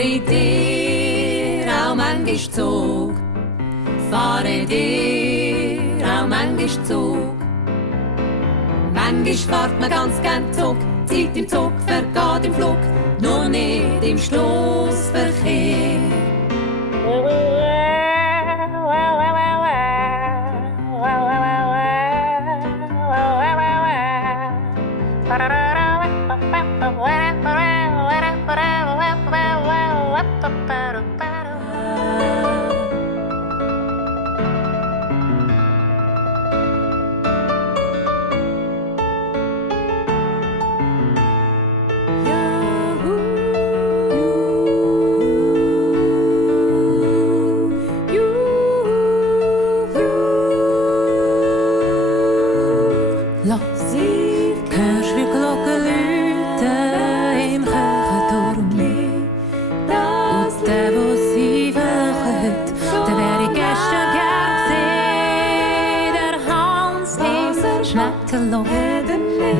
fahre dir auch manchmal Zug. Fahre dir auch manchmal Zug. Manchmal fährt man ganz gern Zug. Zeit im Zug vergeht im Flug, nur nicht im Stossverkehr.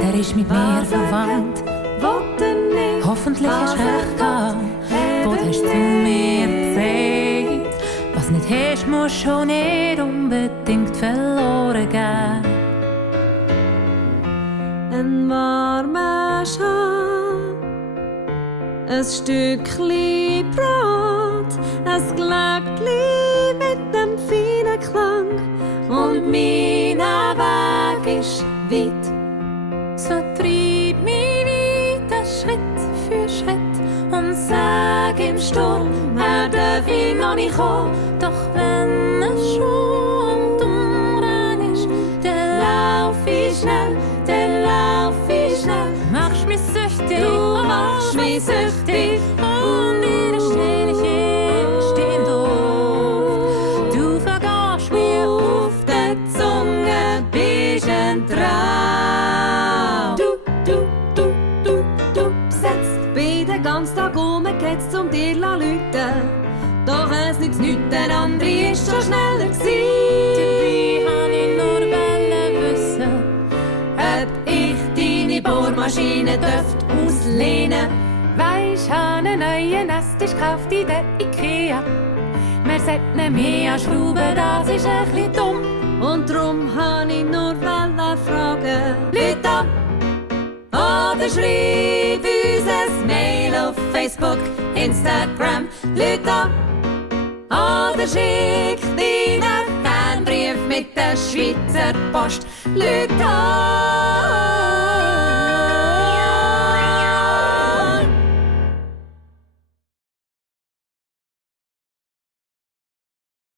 Der ist mit mir verwandt. Hoffentlich hast du recht gehabt. Was hast du zu mir gesagt? Was nicht hast, muss schon nicht unbedingt verloren gehen. Ein warmer Schal, ein Stückchen Brot, ein Glöckchen mit dem feinen Klang. Und mein Weg ist weit. So treib mich weiter Schritt für Schritt und sag im Sturm, darf ich noch nicht kommen. Doch wenn es schon und umdrehen ist, dann lauf ich schnell, machst mich süchtig, du machst mich süchtig. Und in der Stille stehen doof. Du vergehst mir auf der Zunge, bist ein Traum. Du besetzt bei den ganzen Tag geht's um dir zu läuten. Doch es nützt nichts, der andere ist schon schneller gsi. Dabei han ich nur wissen, ob ich deine Bohrmaschine dürft auslehnen. weisst, han einen neuen Esstisch gekauft in der Ikea. Wir sollten mehr schrauben, das ist ein bisschen dumm. Und drum han ich nur fragen. Leute an oder schreib uns ein Mail auf Facebook, Instagram. Leute an oder schick deinen Fanbrief mit der Schweizer Post. Leute an.